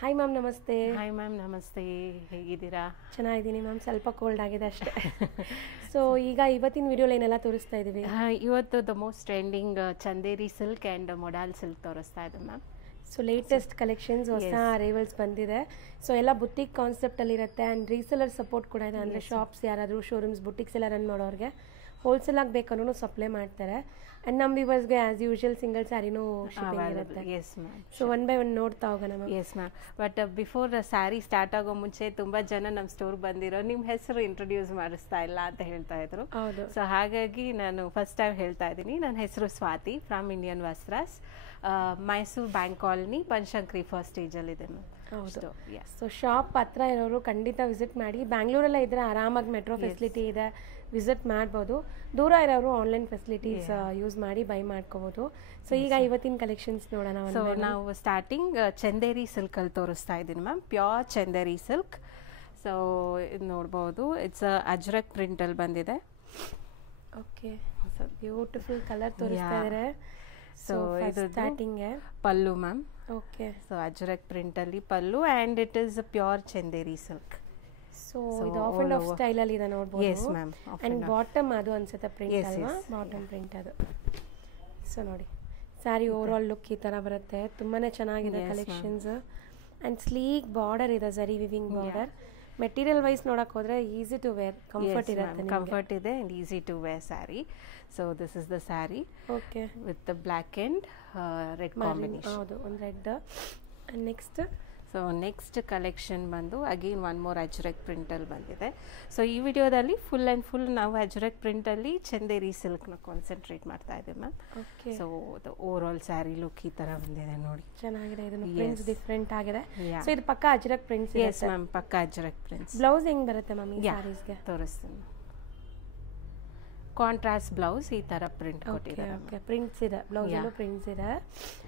Hi ma'am, ನಮಸ್ತೆ. Hi ma'am, ನಮಸ್ತೆ. ಹೇಗಿದ್ದೀರಾ? ಚೆನ್ನಾಗಿದ್ದೀನಿ ಮ್ಯಾಮ್, ಸ್ವಲ್ಪ ಕೋಲ್ಡ್ ಆಗಿದೆ ಅಷ್ಟೇ. ಸೊ ಈಗ ಇವತ್ತಿನ ವಿಡಿಯೋಲಿ ಏನೆಲ್ಲ ತೋರಿಸ್ತಾ ಇದ್ದೀವಿ? ಇವತ್ತು the most trending Chanderi silk and modal silk ತೋರಿಸ್ತಾ ಇದೆ ಮ್ಯಾಮ್. ಸೊ ಲೇಟೆಸ್ಟ್ ಕಲೆಕ್ಷನ್ಸ್, ಹೊಸ ಅರೈವಲ್ಸ್ ಬಂದಿದೆ. ಸೊ ಎಲ್ಲ ಬುಟಿಕ್ ಕಾನ್ಸೆಪ್ಟಲ್ಲಿ ಇರುತ್ತೆ ಆ್ಯಂಡ್ ರೀಸೆಲರ್ ಸಪೋರ್ಟ್ ಕೂಡ ಇದೆ. ಅಂದರೆ ಶಾಪ್ಸ್ ಯಾರಾದರೂ ಶೋರೂಮ್ಸ್ ಬುಟಿಕ್ಸ್ ಎಲ್ಲ ರನ್ ಮಾಡೋರಿಗೆ ಹೋಲ್ಸೇಲ್ ಆಗಿ ಬೇಕನ್ನೂ ಸಪ್ಲೈ ಮಾಡ್ತಾರೆ. ಆ್ಯಂಡ್ ನಮ್ಮ ವ್ಯೂವರ್ಸ್ಗೆ ಆ್ಯಸ್ ಯೂಶುವಲ್ ಸಿಂಗಲ್ ಸ್ಯಾರಿನೂ ಶಿಪ್ಪಿಂಗ್ ಇರುತ್ತೆ. S ma'am. So one by one ನೋಡ್ತಾ ಹೋಗೋಣ ma'am. Yes ma'am. But before sari start ಆಗೋ ಮುಂಚೆ ತುಂಬ ಜನ ನಮ್ಮ ಸ್ಟೋರ್ ಬಂದಿರೋ ನಿಮ್ಮ ಹೆಸರು ಇಂಟ್ರೊಡ್ಯೂಸ್ ಮಾಡಿಸ್ತಾ ಇಲ್ಲ ಅಂತ ಹೇಳ್ತಾ ಇದ್ರು. ಹೌದು. ಸೊ ಹಾಗಾಗಿ ನಾನು ಫಸ್ಟ್ ಟೈಮ್ ಹೇಳ್ತಾ ಇದ್ದೀನಿ. ನನ್ನ ಹೆಸರು Swathi from Indian Vastras, Mysuru bank colony, Banashankari first ಸ್ಟೇಜಲ್ಲಿದೆ ಮ್ಯಾಮ್. ಹೌದು. ಸೊ ಶಾಪ್ ಹತ್ರ ಇರೋರು ಖಂಡಿತ ವಿಸಿಟ್ ಮಾಡಿ. ಬ್ಯಾಂಗ್ಳೂರಲ್ಲೇ ಇದ್ರೆ ಆರಾಮಾಗಿ ಮೆಟ್ರೋ ಫೆಸಿಲಿಟಿ ಇದೆ, ವಿಸಿಟ್ ಮಾಡ್ಬೋದು. ದೂರ ಇರೋರು ಆನ್ಲೈನ್ ಫೆಸಿಲಿಟೀಸ್ ಯೂಸ್ ಮಾಡಿ ಬೈ ಮಾಡ್ಕೋಬೋದು. ಸೊ ಈಗ ಇವತ್ತಿನ ಕಲೆಕ್ಷನ್ಸ್ ನೋಡೋಣ. ಸೊ ನಾವು ಸ್ಟಾರ್ಟಿಂಗ್ ಚಂದೇರಿ ಸಿಲ್ಕಲ್ಲಿ ತೋರಿಸ್ತಾ ಇದ್ದೀನಿ ma'am, pure Chanderi silk. So ಇದು ನೋಡ್ಬೋದು, ಇಟ್ಸ್ ಅಜ್ರಕ್ ಪ್ರಿಂಟಲ್ಲಿ ಬಂದಿದೆ. ಓಕೆ, ಬ್ಯೂಟಿಫುಲ್ ಕಲರ್ ತೋರಿಸ್ತಾ ಇದ್ದಾರೆ. ಸೊ ಇದು starting pallu ma'am. Okay. So Ajrak ಪ್ರಿಂಟಲ್ಲಿ pallu and it is pure Chanderi silk. So ಇದು ಆಫ್ ಅಂಡ್ ಆಫ್ ಸ್ಟೈಲ್ ಅಲ್ಲಿ ಇದೆ ನೋಡಬಹುದು. Yes ma'am. ಅಂಡ್ ಬಾಟಮ್ ಅದು ಅನ್ಸುತ್ತೆ ಪ್ರಿಂಟ್ ಅಲ್ವಾ? ಬಾಟಮ್ ಪ್ರಿಂಟ್ ಅದು. ಸೊ ನೋಡಿ, ಸ್ಯಾರಿ ಓವರ್ ಆಲ್ ಲುಕ್ ಈ ತರ ಬರುತ್ತೆ. ತುಂಬಾನೇ ಚೆನ್ನಾಗಿದೆ ಕಲೆಕ್ಷನ್ಸ್. ಅಂಡ್ ಸ್ಲೀಕ್ ಬಾರ್ಡರ್ ಇದೆ, zari weaving border. Material wise ನೋಡಕ್ ಹೋದ್ರೆ ಈಸಿ ಟು ವೇರ್, ಕಂಫರ್ಟ್ ಇರುತ್ತೆ. ಕಂಫರ್ಟ್ ಇದೆ and easy to wear saree. So this is the saree. Okay. With the black and red combination. ಹೌದು, ಒಂದು red. And next so next collection ಬಂದು again one more Ajrak ಪ್ರಿಂಟಲ್ಲಿ ಬಂದಿದೆ. ಸೊ ಈ ವಿಡಿಯೋದಲ್ಲಿ ಫುಲ್ ಆ್ಯಂಡ್ ಫುಲ್ ನಾವು ಅಜ್ರಕ್ ಪ್ರಿಂಟಲ್ಲಿ ಚಂದೇರಿ ಸಿಲ್ಕ್ನ ಕಾನ್ಸಂಟ್ರೇಟ್ ಮಾಡ್ತಾ ಇದ್ದೀವಿ ma'am. Okay. So over all sari look ಈ ಥರ ಬಂದಿದೆ ನೋಡಿ. ಚೆನ್ನಾಗಿದೆ. ಇದನ್ನು ಪ್ರಿಂಟ್ಸ್ ಡಿಫ್ರೆಂಟ್ ಆಗಿದೆ. ಸೊ ಇದು ಪಕ್ಕ ಅಜ್ರಕ್ ಪ್ರಿಂಟ್ಸ್ ಇದೆ. ಎಸ್ ಮ್ಯಾಮ್, ಪಕ್ಕ ಅಜ್ರಕ್ ಪ್ರಿಂಟ್ಸ್. ಬ್ಲೌಸ್ ಹೆಂಗ್ ಬರುತ್ತೆ ಮ್ಯಾಮ್ ಈ ಸ್ಯಾರೀಸ್ಗೆ? ತೋರಿಸ್ತೀನಿ. ಕಾಂಟ್ರಾಸ್ಟ್ ಬ್ಲೌಸ್ ಈ ತರ ಪ್ರಿಂಟ್ ಕೊಟ್ಟಿದ್ದಾರೆ. ಓಕೆ, ಪ್ರಿಂಟ್ಸ್ ಇದೆ, ಬ್ಲೌಸ್ ಅಲ್ಲೂ ಪ್ರಿಂಟ್ಸ್ ಇದೆ.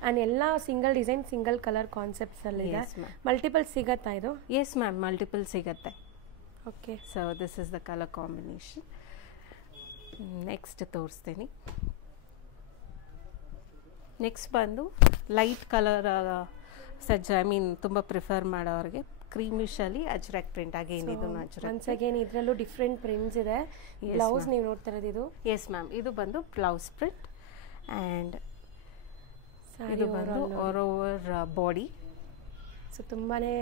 ಅಂಡ್ ಎಲ್ಲ single design, single colour concepts ಅಲ್ಲಿ ಇದೆ. ಮಲ್ಟಿಪಲ್ ಸಿಗತ್ತಾ ಇದು? ಎಸ್ ಮ್ಯಾಮ್, ಮಲ್ಟಿಪಲ್ ಸಿಗತ್ತೆ. Okay. So this is the colour combination. Next ತೋರಿಸ್ತೀನಿ. ನೆಕ್ಸ್ಟ್ ಬಂದು ಲೈಟ್ ಕಲರ್ ಐ ಮೀನ್ ತುಂಬ ಪ್ರಿಫರ್ ಮಾಡೋರಿಗೆ ಕ್ರೀಮಿಶ್ ಅಲ್ಲಿ ಅಜ್ರಕ್ ಪ್ರಿಂಟ್. ಅಗೇನ್ ಇದು ಒನ್ಸ್ ಅಗೇನ್ ಇದರಲ್ಲೂ ಡಿಫ್ರೆಂಟ್ ಪ್ರಿಂಟ್ಸ್ ಇದೆ. ಬ್ಲೌಸ್ ನೀವು ನೋಡ್ತಾ ಇರೋದು ಇದು? ಎಸ್ ಮ್ಯಾಮ್, ಇದು ಬಂದು ಬ್ಲೌಸ್ ಪ್ರಿಂಟ್ ಆ್ಯಂಡ್ ಇದು ಬಂದು ಆಲ್ ಓವರ್ ಬಾಡಿ. ಸೊ ತುಂಬಾನೇ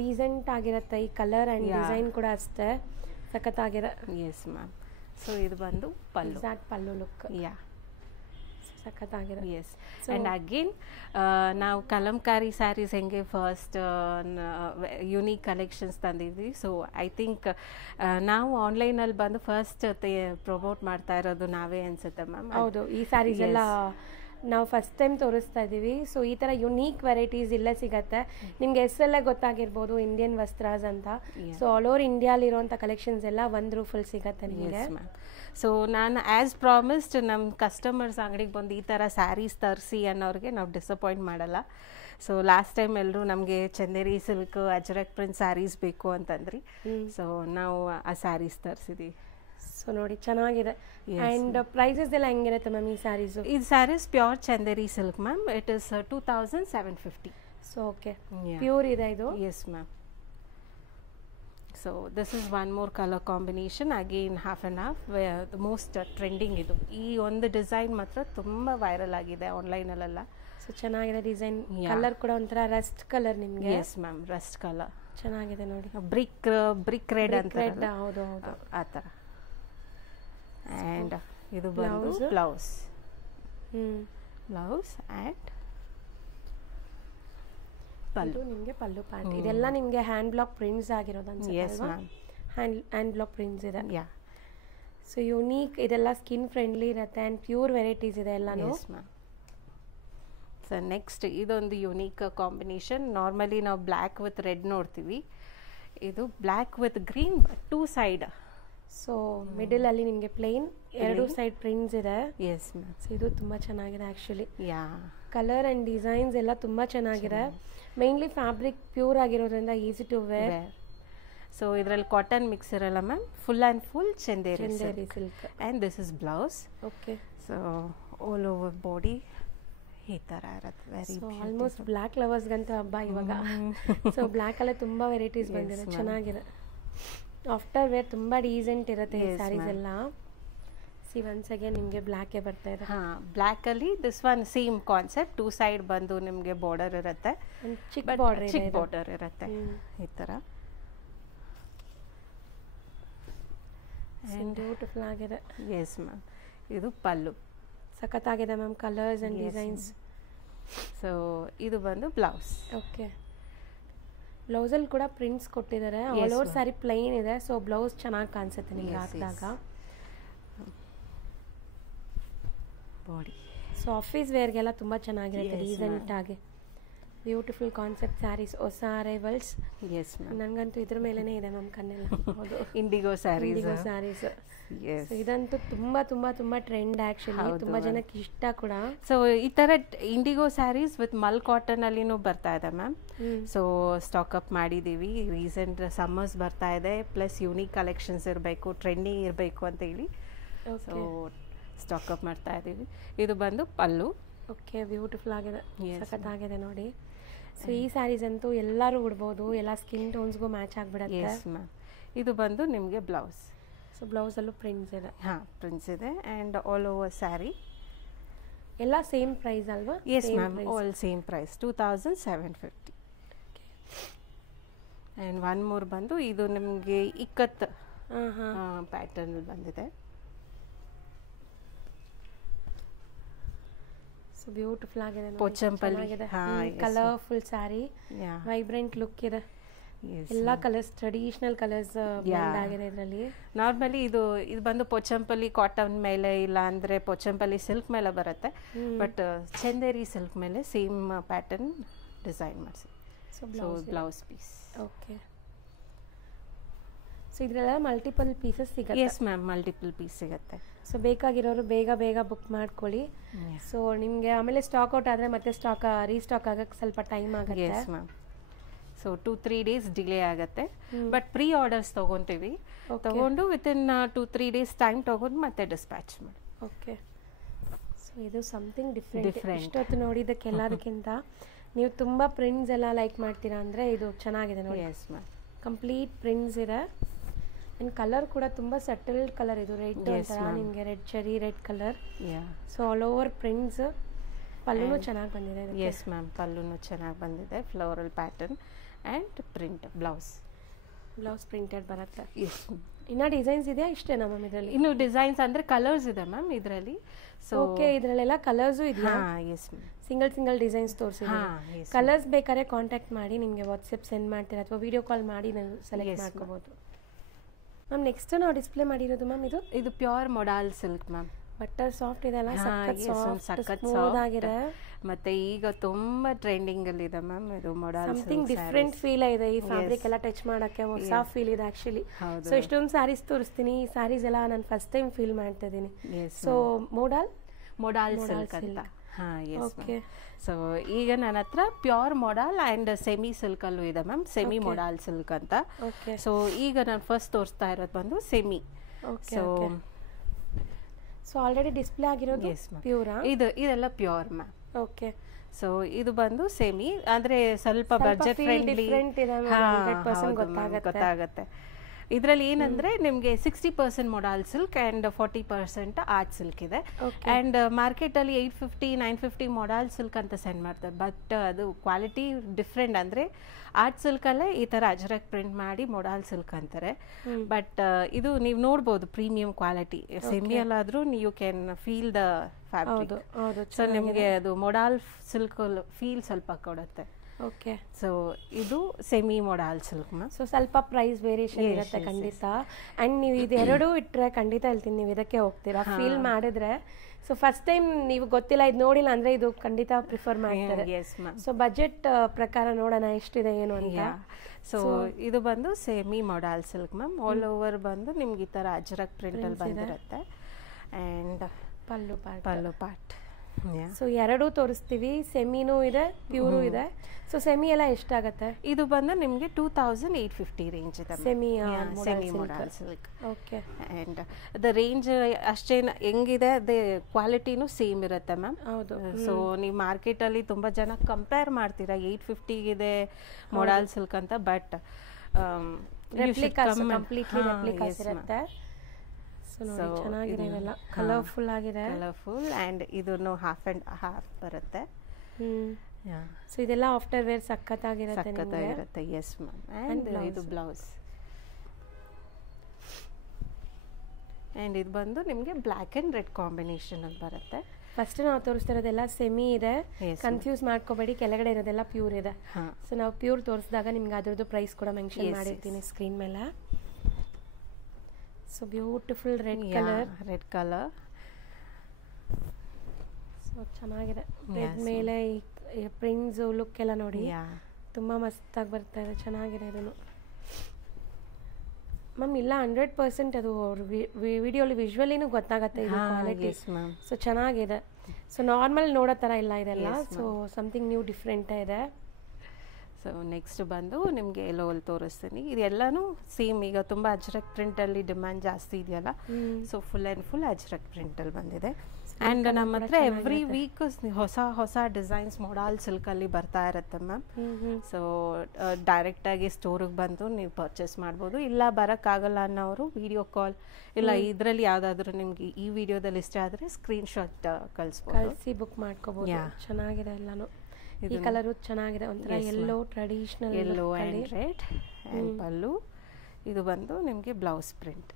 ಡೀಸೆಂಟ್ ಆಗಿರುತ್ತೆ ಈ ಕಲರ್ ಆ್ಯಂಡ್ ಡಿಸೈನ್ ಕೂಡ ಅಷ್ಟೇ ಸಖತ್ತಾಗಿದೆ. Yes ma'am. ಸೊ ಇದು ಬಂದು ಪಲ್ಲು, ಎಕ್ಸಾಕ್ಟ್ ಪಲ್ಲು ಲುಕ್. ಯಾ, ಸಖತ್ತಾಗಿದೆ. ಎಸ್. ಆ್ಯಂಡ್ ಅಗೇನ್ ನಾವು ಕಲಂಕಾರಿ ಸ್ಯಾರೀಸ್ ಹೆಂಗೆ ಫಸ್ಟ್ ಯುನೀಕ್ ಕಲೆಕ್ಷನ್ಸ್ ತಂದಿದ್ವಿ. ಸೊ ಐ ಥಿಂಕ್ ನಾವು ಆನ್ಲೈನಲ್ಲಿ ಬಂದು ಫಸ್ಟ್ ಪ್ರಮೋಟ್ ಮಾಡ್ತಾ ಇರೋದು ನಾವೇ ಅನ್ಸುತ್ತೆ ಮ್ಯಾಮ್. ಹೌದು, ಈ ಸ್ಯಾರೀಸ್ ಎಲ್ಲ ನಾವು ಫಸ್ಟ್ ಟೈಮ್ ತೋರಿಸ್ತಾ ಇದ್ದೀವಿ. ಸೊ ಈ ಥರ ಯುನೀಕ್ ವೆರೈಟೀಸ್ ಇಲ್ಲೇ ಸಿಗತ್ತೆ. ನಿಮ್ಗೆ ಹೆಸರಲ್ಲೇ ಗೊತ್ತಾಗಿರ್ಬೋದು, ಇಂಡಿಯನ್ ವಸ್ತ್ರಾಸ್ ಅಂತ. ಸೊ ಆಲ್ ಓವರ್ ಇಂಡಿಯಾಲಿರುವಂಥ ಕಲೆಕ್ಷನ್ಸ್ ಎಲ್ಲ ಒಂದು ರೂಫಲ್ಲಿ ಸಿಗತ್ತೆ ನಿಮಗೆ. ಸೊ ನಾನು ಆ್ಯಸ್ ಪ್ರಾಮಿಸ್ಡ್ ನಮ್ಮ ಕಸ್ಟಮರ್ಸ್ ಅಂಗಡಿಗೆ ಬಂದು ಈ ಥರ ಸ್ಯಾರೀಸ್ ತರಿಸಿ ಅನ್ನೋರಿಗೆ ನಾವು ಡಿಸಪಾಯಿಂಟ್ ಮಾಡಲ್ಲ. ಸೊ ಲಾಸ್ಟ್ ಟೈಮ್ ಎಲ್ಲರೂ ನಮಗೆ ಚಂದೇರಿ ಸಿಲ್ಕ್ ಅಜ್ರಕ್ ಪ್ರಿಂಟ್ ಸ್ಯಾರೀಸ್ ಬೇಕು ಅಂತಂದ್ರಿ. ಸೊ ನಾವು ಆ ಸ್ಯಾರೀಸ್ ತರಿಸಿದ್ದೀವಿ. ಸೊ ನೋಡಿ, ಚೆನ್ನಾಗಿದೆ. ಆ್ಯಂಡ್ ಪ್ರೈಸಸ್ ಎಲ್ಲ ಹೆಂಗಿರುತ್ತೆ ಮ್ಯಾಮ್ ಈ ಸ್ಯಾರೀಸು? ಈ sarees pure Chanderi silk ma'am. It is 2750. So okay, pure ಇದೆ ಇದು? Yes ma'am. So this is one more colour combination. Again half and half. The most trending ಇದು. ಈ ಒಂದು ಡಿಸೈನ್ ಮಾತ್ರ ತುಂಬ ವೈರಲ್ ಆಗಿದೆ ಆನ್ಲೈನಲ್ಲೆಲ್ಲ. ಸೊ ಚೆನ್ನಾಗಿದೆ ಡಿಸೈನ್. ಕಲರ್ ಕೂಡ ಒಂಥರ ರಸ್ಟ್ ಕಲರ್ ನಿಮಗೆ. ಎಸ್ ಮ್ಯಾಮ್, ರಸ್ಟ್ ಕಲರ್ ಚೆನ್ನಾಗಿದೆ ನೋಡಿ. ಬ್ರಿಕ್ ರೆಡ್ ಅಂತ. ಹೌದು ಹೌದು, ಆ ಥರ. ಆ್ಯಂಡ್ ಇದು ಬಂದು ಬ್ಲೌಸ್. ಬ್ಲೌಸ್ ಆ್ಯಂಡ್ ಪಲ್ಲು. ನಿಮಗೆ ಪಲ್ಲು ಪ್ಯಾಂಟ್ ಇದೆಲ್ಲ ನಿಮಗೆ ಹ್ಯಾಂಡ್ ಬ್ಲಾಕ್ ಪ್ರಿಂಟ್ಸ್ ಆಗಿರೋದು ಅನ್ಸುತ್ತೆ? Yes ma'am, hand block prints ಇದೆ. ಯಾ. ಸೊ ಯುನೀಕ್, ಇದೆಲ್ಲ ಸ್ಕಿನ್ ಫ್ರೆಂಡ್ಲಿ ಇರುತ್ತೆ ಆ್ಯಂಡ್ ಪ್ಯೂರ್ ವೆರೈಟೀಸ್ ಇದೆ ಎಲ್ಲಾನು. Yes ma'am. ಸೊ ನೆಕ್ಸ್ಟ್ ಇದೊಂದು ಯುನೀಕ್ ಕಾಂಬಿನೇಷನ್. ನಾರ್ಮಲಿ ನಾವು ಬ್ಲ್ಯಾಕ್ ವಿತ್ ರೆಡ್ ನೋಡ್ತೀವಿ, ಇದು black with green, two side. So middle ಅಲ್ಲಿ ನಿಮಗೆ ಪ್ಲೇನ್, ಎರಡು ಸೈಡ್ ಪ್ರಿಂಟ್ಸ್ ಇದೆ. Yes ma'am. ಸೊ ಇದು ತುಂಬಾ ಚೆನ್ನಾಗಿದೆ actually. Yeah, colour and designs ಎಲ್ಲ ತುಂಬಾ ಚೆನ್ನಾಗಿದೆ. ಮೇನ್ಲಿ ಫ್ಯಾಬ್ರಿಕ್ ಪ್ಯೂರ್ ಆಗಿರೋದ್ರಿಂದ ಈಸಿ ಟು ವೇರ್. ಸೊ ಇದರಲ್ಲಿ ಕಾಟನ್ ಮಿಕ್ಸ್ ಇರಲ್ಲ ma'am, full and full Chanderi silk. And this is blouse. Okay. So all over body ಈ ಥರ ಇರುತ್ತೆ ವೆರಿ ಆಲ್ಮೋಸ್ಟ್ ಬ್ಲ್ಯಾಕ್ ಲವರ್ಸ್ಗಂತೂ ಹಬ್ಬ ಇವಾಗ. ಸೊ ಬ್ಲ್ಯಾಕಲ್ಲೇ ತುಂಬ ವೆರೈಟೀಸ್ ಬಂದಿದೆ, ಚೆನ್ನಾಗಿದೆ. ಆಫ್ಟರ್ ವೇರ್ ತುಂಬ ಡೀಸೆಂಟ್ ಇರುತ್ತೆ ಈ ಸ್ಯಾರೀಸ್ ಎಲ್ಲ. ಸಿ ಒನ್ಸ್ ಅಗೇನ್ ನಿಮಗೆ ಬ್ಲ್ಯಾಕೇ ಬರ್ತಾ ಇದೆ. ಹಾಂ, ಬ್ಲ್ಯಾಕಲ್ಲಿ this one same concept, 2 side ಬಂದು ನಿಮಗೆ ಬಾರ್ಡರ್ ಇರುತ್ತೆ, ಚಿಕ್ಕ ಬಾರ್ಡರ್ ಇರುತ್ತೆ ಈ ಥರ. ಬ್ಯೂಟಿಫುಲ್ ಆಗಿದೆ. ಎಸ್ ಮ್ಯಾಮ್, ಇದು ಪಲ್ಲು ಸಖತ್ತಾಗಿದೆ ma'am, colours and designs. So ಇದು ಬಂದು ಬ್ಲೌಸ್. ಓಕೆ, ಬ್ಲೌಸಲ್ಲಿ ಕೂಡ ಪ್ರಿಂಟ್ಸ್ ಕೊಟ್ಟಿದ್ದಾರೆ. ಆಲ್ ಓವರ್ ಸ್ಯಾರಿ ಪ್ಲೈನ್ ಇದೆ, ಸೊ ಬ್ಲೌಸ್ ಚೆನ್ನಾಗಿ ಕಾಣಿಸುತ್ತೆ ನಿಮಗೆ ಹಾಕಿದಾಗ. ಬಾಡಿ ಸೊ ಆಫೀಸ್ ವೇರ್ಗೆಲ್ಲ ತುಂಬ ಚೆನ್ನಾಗಿರುತ್ತೆ, ಡೀಸೆಂಟ್ ಆಗಿ. ಬ್ಯೂಟಿಫುಲ್ ಕಾನ್ಸೆಪ್ಟ್ ಸ್ಯಾರೀಸ್, ಹೊಸ ಅರೈವಲ್ಸ್. ಎಸ್ ಮ್ಯಾಮ್, ನನಗಂತೂ ಇದ್ರ ಮೇಲೇ ಇದೆ ಮ್ಯಾಮ್ ಕಣ್ಣೆಲ್ಲ. ಹೌದು, ಇಂಡಿಗೋ ಸ್ಯಾರೀಸ್. ಇದಂತೂ ತುಂಬ ತುಂಬ ತುಂಬ ಟ್ರೆಂಡ್ ಆ್ಯಕ್ಚುಲಿ, ತುಂಬ ಜನಕ್ಕೆ ಇಷ್ಟ ಕೂಡ. ಸೊ ಈ ಥರ IndiGo saris with Mal cotton ಅಲ್ಲಿನೂ ಬರ್ತಾ ಇದೆ ಮ್ಯಾಮ್. ಸೊ ಸ್ಟಾಕ್ ಅಪ್ ಮಾಡಿದ್ದೀವಿ, ರೀಸೆಂಟ್ ಸಮ್ಮರ್ಸ್ ಬರ್ತಾ ಇದೆ, ಪ್ಲಸ್ ಯೂನಿಕ್ ಕಲೆಕ್ಷನ್ಸ್ ಇರಬೇಕು, ಟ್ರೆಂಡಿಂಗ್ ಇರಬೇಕು ಅಂತ ಹೇಳಿ ಸೊ ಸ್ಟಾಕ್ ಅಪ್ ಮಾಡ್ತಾ ಇದ್ದೀವಿ. ಇದು ಬಂದು ಪಲ್ಲು. ಓಕೆ, ಬ್ಯೂಟಿಫುಲ್ ಆಗಿದೆ, ಸಖತ್ತಾಗಿದೆ ನೋಡಿ. ಸೊ ಈ ಸ್ಯಾರೀಸ್ ಅಂತೂ ಎಲ್ಲರೂ ಉಡ್ಬೋದು, ಎಲ್ಲ ಸ್ಕಿನ್ ಟೋನ್ಸ್ಗೂ ಮ್ಯಾಚ್ ಆಗಿಬಿಡುತ್ತೆ. ಎಸ್ ಮ್ಯಾಮ್, ಇದು ಬಂದು ನಿಮಗೆ ಬ್ಲೌಸ್. ಸೊ ಬ್ಲೌಸಲ್ಲೂ ಪ್ರಿಂಟ್ಸ್ ಇದೆ. ಹಾಂ, ಪ್ರಿಂಟ್ಸ್ ಇದೆ ಆ್ಯಂಡ್ ಆಲ್ ಓವರ್ ಸ್ಯಾರಿ ಎಲ್ಲ ಸೇಮ್ ಪ್ರೈಸ್ ಅಲ್ವಾ? Yes ma'am, all same price 2750. And one more ಬಂದು ಇದು ನಿಮಗೆ ಇಕ್ಕತ್ ಪ್ಯಾಟರ್ನ್ ಬಂದಿದೆ. ಸೊ ಬ್ಯೂಟಿಫುಲ್ ಆಗಿದೆ, Pochampally colourful saree, vibrant look ಇದೆ. ಎಲ್ಲ ಕಲರ್ಸ್, ಟ್ರೆಡಿಷನಲ್ ಕಲರ್ಸ್ ಬ್ಲೆಂಡ್ ಆಗಿದೆ ಇದರಲ್ಲಿ. ನಾರ್ಮಲಿ ಇದು ಬಂದು ಪೋಚಂಪಲ್ಲಿ ಕಾಟನ್ ಮೇಲೆ, ಇಲ್ಲ ಅಂದರೆ ಪೋಚಂಪಲ್ಲಿ ಸಿಲ್ಕ್ ಮೇಲೆ ಬರುತ್ತೆ, ಬಟ್ ಚಂದೇರಿ ಸಿಲ್ಕ್ ಮೇಲೆ ಸೇಮ್ ಪ್ಯಾಟರ್ನ್ ಡಿಸೈನ್ ಮಾಡಿಸಿ. So blouse piece. Okay, so ಇದರೆಲ್ಲ ಮಲ್ಟಿಪಲ್ ಪೀಸಸ್ ಸಿಗುತ್ತೆ? ಎಸ್ ಮ್ಯಾಮ್, ಮಲ್ಟಿಪಲ್ ಪೀಸ್ ಸಿಗುತ್ತೆ. ಸೊ ಬೇಕಾಗಿರೋರು ಬೇಗ ಬೇಗ ಬುಕ್ ಮಾಡ್ಕೊಳ್ಳಿ. ಸೊ ನಿಮಗೆ ಆಮೇಲೆ ಸ್ಟಾಕ್ ಔಟ್ ಆದರೆ ಮತ್ತೆ ರೀಸ್ಟಾಕ್ ಆಗಕ್ಕೆ ಸ್ವಲ್ಪ ಟೈಮ್ ಆಗುತ್ತೆ. S ma'am, so 2-3 days delay ಆಗುತ್ತೆ, ಬಟ್ ಪ್ರೀ ಆರ್ಡರ್ಸ್ ತೊಗೊತೀವಿ, ತೊಗೊಂಡು ವಿತಿನ್ 2-3 ಡೇಸ್ ಟೈಮ್ ತೊಗೊಂಡು ಮತ್ತೆ ಡಿಸ್ಪ್ಯಾಚ್ ಮಾಡಿ. ಓಕೆ, ಸೊ ಇದು ಸಮಥಿಂಗ್ ಡಿಫ್ರೆಂಟ್. ಇಷ್ಟೊತ್ತು ನೋಡಿದ್ದಕ್ಕೆ ಎಲ್ಲದಕ್ಕಿಂತ ನೀವು ತುಂಬ ಪ್ರಿಂಟ್ಸ್ ಎಲ್ಲ ಲೈಕ್ ಮಾಡ್ತೀರಾ ಅಂದರೆ ಇದು ಚೆನ್ನಾಗಿದೆ ನೋಡಿ. ಎಸ್ ಮ್ಯಾಮ್, ಕಂಪ್ಲೀಟ್ ಪ್ರಿಂಟ್ಸ್ ಇದೆ ಆ್ಯಂಡ್ ಕಲರ್ ಕೂಡ ತುಂಬ ಸೆಟಲ್ಡ್ ಕಲರ್. ಇದು ರೆಡ್ ಒಂಥರ ನಿಮಗೆ red cherry red colour. So all over prints. ಪಲ್ಲುನು ಚೆನ್ನಾಗಿ ಬಂದಿದೆ. ಎಸ್ ಮ್ಯಾಮ್, ಪಲ್ಲುನು ಚೆನ್ನಾಗಿ ಬಂದಿದೆ, floral pattern and print. Blouse printed ಬರುತ್ತೆ. ಎಸ್, ಇನ್ನ ಡಿಸೈನ್ಸ್ ಇದೆಯಾ? ಇಷ್ಟೇನಾ ಮ್ಯಾಮ್ ಇದರಲ್ಲಿ? ಇನ್ನು ಡಿಸೈನ್ಸ್ ಅಂದರೆ ಕಲರ್ಸ್ ಇದೆ ಮ್ಯಾಮ್ ಇದರಲ್ಲಿ. ಸೊ ಓಕೆ, ಇದರಲ್ಲೆಲ್ಲ ಕಲರ್ಸು ಇದೆಯಾ? ಎಸ್ ಮ್ಯಾಮ್, ಸಿಂಗಲ್ ಡಿಸೈನ್ಸ್ ತೋರಿಸಿದ್ದೀನಿ. ಕಲರ್ಸ್ ಬೇಕಾದ್ರೆ ಕಾಂಟ್ಯಾಕ್ಟ್ ಮಾಡಿ, ನಿಮಗೆ ವಾಟ್ಸಪ್ ಸೆಂಡ್ ಮಾಡ್ತೀರಾ ಅಥವಾ ವಿಡಿಯೋ ಕಾಲ್ ಮಾಡಿ ನಾವು ಸೆಲೆಕ್ಟ್ ಮಾಡ್ಕೋಬೋದು. ಮ್ಯಾಮ್ ನೆಕ್ಸ್ಟ್ ನಾವು ಡಿಸ್ಪ್ಲೇ ಮಾಡಿರೋದು ಮ್ಯಾಮ್ ಇದು pure modal silk ma'am. Butter soft ಇದೆಲ್ಲ, ಸಖತ್ ಸ್ಮೂತ್ ಆಗಿದೆ. ಮತ್ತೆ ಈಗ ತುಂಬಾ ಟ್ರೆಂಡಿಂಗ್ ಅಲ್ಲಿ ಇದೆ ಮ್ಯಾಮ್ ಇದು ಮೊಡಾಲ್. ಸಮಥಿಂಗ್ ಡಿಫ್ರೆಂಟ್ ಫೀಲ್ ಇದೆ ಈ ಫ್ಯಾಬ್ರಿಕ್ ಎಲ್ಲ ಟಚ್ ಮಾಡಕ್ಕೆ, ಹೊಸ ಫೀಲ್ ಇದೆ ಆಕ್ಚುಲಿ. ಸೊ ಇಷ್ಟೊಂದು ಸ್ಯಾರೀಸ್ ತೋರಿಸ್ತೀನಿ, ಈ ಸ್ಯಾರೀಸ್ ಎಲ್ಲ ನಾನು ಫಸ್ಟ್ ಟೈಮ್ ಫೀಲ್ ಮಾಡ್ತಾ ಇದ್ದೀನಿ. ಸೊ ಮೊಡಾಲ್ ಸಿಲ್ಕ್ ಅಂತ. ಓಕೆ, ಸೊ ಈಗ ನನ್ನ ಹತ್ರ pure modal and semi silk ಅಲ್ಲೂ ಇದೆ ಮ್ಯಾಮ್, ಸೆಮಿ ಮೊಡಾಲ್ ಸಿಲ್ಕ್ ಅಂತ. ಸೊ ಈಗ ನಾನು ಫಸ್ಟ್ ತೋರಿಸ್ತಾ ಇರೋದು ಬಂದು ಸೆಮಿ. ಸೊ ಆಲ್ರೆಡಿ ಡಿಸ್ಪ್ಲೇ ಆಗಿರೋದು ಪ್ಯೂರಾ? ಇದೆಲ್ಲ ಪ್ಯೂರ್ ಮ್ಯಾಮ್. ಓಕೆ, ಸೊ ಇದು ಬಂದು ಸೆಮಿ, ಅಂದ್ರೆ ಸ್ವಲ್ಪ ಬಜೆಟ್ ಫ್ರೆಂಡ್ಲಿ ಗೊತ್ತಾಗುತ್ತೆ. ಇದರಲ್ಲಿ ಏನಂದ್ರೆ ನಿಮಗೆ 60% modal silk and 40% art silk ಇದೆ. ಆ್ಯಂಡ್ ಮಾರ್ಕೆಟಲ್ಲಿ 850-950 ಮೊಡಾಲ್ ಸಿಲ್ಕ್ ಅಂತ ಸೆಂಡ್ ಮಾಡ್ತಾರೆ, ಬಟ್ ಅದು ಕ್ವಾಲಿಟಿ ಡಿಫ್ರೆಂಟ್. ಅಂದರೆ ಆರ್ಟ್ ಸಿಲ್ಕಲ್ಲೇ ಈ ಥರ ಅಜ್ರಕ್ ಪ್ರಿಂಟ್ ಮಾಡಿ ಮೊಡಾಲ್ ಸಿಲ್ಕ್ ಅಂತಾರೆ, ಬಟ್ ಇದು ನೀವು ನೋಡ್ಬೋದು ಪ್ರೀಮಿಯಂ ಕ್ವಾಲಿಟಿ. ಸೆಮಿಯಲ್ಲಾದರೂ ನೀವು can feel the fabric. So ನಿಮಗೆ ಅದು ಮೊಡಾಲ್ ಸಿಲ್ಕ್ ಫೀಲ್ ಸ್ವಲ್ಪ ಕೊಡುತ್ತೆ. ಓಕೆ, ಸೊ ಇದು semi modal silk ma'am. So ಸ್ವಲ್ಪ ಪ್ರೈಸ್ ವೇರಿಯೇಷನ್ ಇರುತ್ತೆ ಖಂಡಿತ. ಆ್ಯಂಡ್ ನೀವು ಇದೆರಡು ಇಟ್ಟರೆ ಖಂಡಿತ ಹೇಳ್ತೀನಿ ನೀವು ಇದಕ್ಕೆ ಹೋಗ್ತೀರಾ ಫೀಲ್ ಮಾಡಿದ್ರೆ. ಸೊ ಫಸ್ಟ್ ಟೈಮ್ ನೀವು ಗೊತ್ತಿಲ್ಲ, ಇದು ನೋಡಿಲ್ಲ ಅಂದರೆ ಇದು ಖಂಡಿತ ಪ್ರಿಫರ್ ಮಾಡ್ತಾರೆ. ಸೊ ಬಜೆಟ್ ಪ್ರಕಾರ ನೋಡೋಣ ಎಷ್ಟಿದೆ ಏನು ಅಂತ. ಸೊ ಇದು ಬಂದು semi modal silk ma'am. All over ಬಂದು ನಿಮ್ಗೆ ಈ ಥರ ಅಜ್ರಕ್ ಪ್ರಿಂಟಲ್ಲಿ ಬಂದಿರುತ್ತೆ. ಆ್ಯಂಡ್ ಪಲ್ಲು ಪಾರ್ಟ್ ಸೊ ಎರಡೂ ತೋರಿಸ್ತೀವಿ, ಸೆಮಿನೂ ಇದೆ ಪ್ಯೂರು ಇದೆ. ಸೊ ಸೆಮಿ ಎಲ್ಲ ಎಷ್ಟಾಗತ್ತೆ? ಇದು ಬಂದು ನಿಮಗೆ 2850 ರೇಂಜ್ ಇದೆ semi modal silk. Okay. And the range ಅಷ್ಟೇನು ಹೆಂಗಿದೆ ಅದೇ ಕ್ವಾಲಿಟಿನೂ ಸೇಮ್ ಇರುತ್ತೆ ಮ್ಯಾಮ್. ಹೌದು. ಸೊ ನೀವು ಮಾರ್ಕೆಟಲ್ಲಿ ತುಂಬ ಜನ ಕಂಪೇರ್ ಮಾಡ್ತೀರಾ 850 ಇದೆ ಮೋಡಲ್ ಸಿಲ್ಕ್ ಅಂತ, ಬಟ್ ಕಂಪ್ಲೀಟ್ಲಿ ರೆಪ್ಲಿಕಾಸ್ ಇರುತ್ತೆ. ಸೊ ಚೆನ್ನಾಗಿದೆ, ಇದೆಲ್ಲ ಕಲರ್ಫುಲ್ ಆಗಿದೆ. ಕಲರ್ಫುಲ್ ಆ್ಯಂಡ್ ಇದನ್ನು ಹಾಫ್ ಆ್ಯಂಡ್ ಹಾಫ್ ಬರುತ್ತೆ. ಸೊ ಇದೆಲ್ಲ ಆಫ್ಟರ್ ವೇರ್ ಸಖತ್ತಾಗಿರುತ್ತೆ. Yes ma'am. ಆ್ಯಂಡ್ ಇದು ಬ್ಲೌಸ್. ಆ್ಯಂಡ್ ಇದು ಬಂದು ನಿಮಗೆ ಬ್ಲ್ಯಾಕ್ ಆ್ಯಂಡ್ ರೆಡ್ ಕಾಂಬಿನೇಷನ್ ಅಲ್ಲಿ ಬರುತ್ತೆ. ಫಸ್ಟ್ ನಾವು ತೋರಿಸ್ತಾ ಇರೋದೆಲ್ಲ ಸೆಮಿ ಇದೆ, ಕನ್ಫ್ಯೂಸ್ ಮಾಡ್ಕೋಬೇಡಿ, ಕೆಳಗಡೆ ಇರೋದೆಲ್ಲ ಪ್ಯೂರ್ ಇದೆ. ಸೊ ನಾವು ಪ್ಯೂರ್ ತೋರಿಸಿದಾಗ ನಿಮ್ಗೆ ಅದ್ರದ್ದು ಪ್ರೈಸ್ ಕೂಡ ಮೆನ್ಷನ್ ಮಾಡಿರ್ತೀನಿ ಸ್ಕ್ರೀನ್ ಮೇಲೆ. So beautiful red colour. So ಚೆನ್ನಾಗಿದೆ. ರೆಡ್ ಮೇಲೆ ಈ ಪ್ರಿಂಟ್ಸ್ ಲುಕ್ ಎಲ್ಲ ನೋಡಿ ತುಂಬಾ ಮಸ್ತಾಗಿ ಬರ್ತಾ ಇದೆ, ಚೆನ್ನಾಗಿದೆ ಇದನ್ನು. ಮ್ಯಾಮ್ ಇಲ್ಲ 100% ಅದು ವಿಡಿಯೋಲಿ ವಿಜುವಲಿನೂ ಗೊತ್ತಾಗತ್ತೆ ಇದು ಕ್ವಾಲಿಟಿ. ಸೊ ಚೆನ್ನಾಗಿದೆ. ಸೊ ನಾರ್ಮಲ್ ನೋಡೋ ಥರ ಇಲ್ಲ ಇದೆಲ್ಲ. ಸೊ ಸಮಥಿಂಗ್ ನ್ಯೂ ಡಿಫ್ರೆಂಟ್ ಇದೆ. ಸೊ ನೆಕ್ಸ್ಟ್ ಬಂದು ನಿಮಗೆ ಎಲ್ಲೋಲ್ಲಿ ತೋರಿಸ್ತೀನಿ. ಇದೆಲ್ಲನೂ ಸೇಮ್, ಈಗ ತುಂಬ ಅಜ್ರಕ್ ಪ್ರಿಂಟಲ್ಲಿ ಡಿಮ್ಯಾಂಡ್ ಜಾಸ್ತಿ ಇದೆಯಲ್ಲ, so full and full Ajrak ಪ್ರಿಂಟಲ್ಲಿ ಬಂದಿದೆ. ಆ್ಯಂಡ್ ನಮ್ಮ ಹತ್ರ ಎವ್ರಿ ವೀಕ್ ಹೊಸ ಡಿಸೈನ್ಸ್ ಮೋಡಲ್ ಸಿಲ್ಕಲ್ಲಿ ಬರ್ತಾ ಇರುತ್ತೆ ಮ್ಯಾಮ್. ಸೊ ಡೈರೆಕ್ಟಾಗಿ ಸ್ಟೋರಿಗೆ ಬಂದು ನೀವು ಪರ್ಚೇಸ್ ಮಾಡ್ಬೋದು. ಇಲ್ಲ ಬರೋಕ್ಕಾಗಲ್ಲ ಅನ್ನೋರು ವಿಡಿಯೋ ಕಾಲ್ ಇಲ್ಲ ಇದರಲ್ಲಿ ಯಾವುದಾದ್ರೂ ನಿಮ್ಗೆ ಈ ವಿಡಿಯೋದಲ್ಲಿ ಇಷ್ಟ ಆದರೆ ಸ್ಕ್ರೀನ್ಶಾಟ್ ಕಳಿಸಿ ಬುಕ್ ಮಾಡ್ಕೋಬೋದು. ಚೆನ್ನಾಗಿದೆ ಎಲ್ಲನೂ. ಈ ಕಲರು ಚೆನ್ನಾಗಿದೆ, ಒಂಥರ yellow traditional yellow and red and pallu. ಇದು ಬಂದು ನಿಮಗೆ ಬ್ಲೌಸ್ ಪ್ರಿಂಟ್.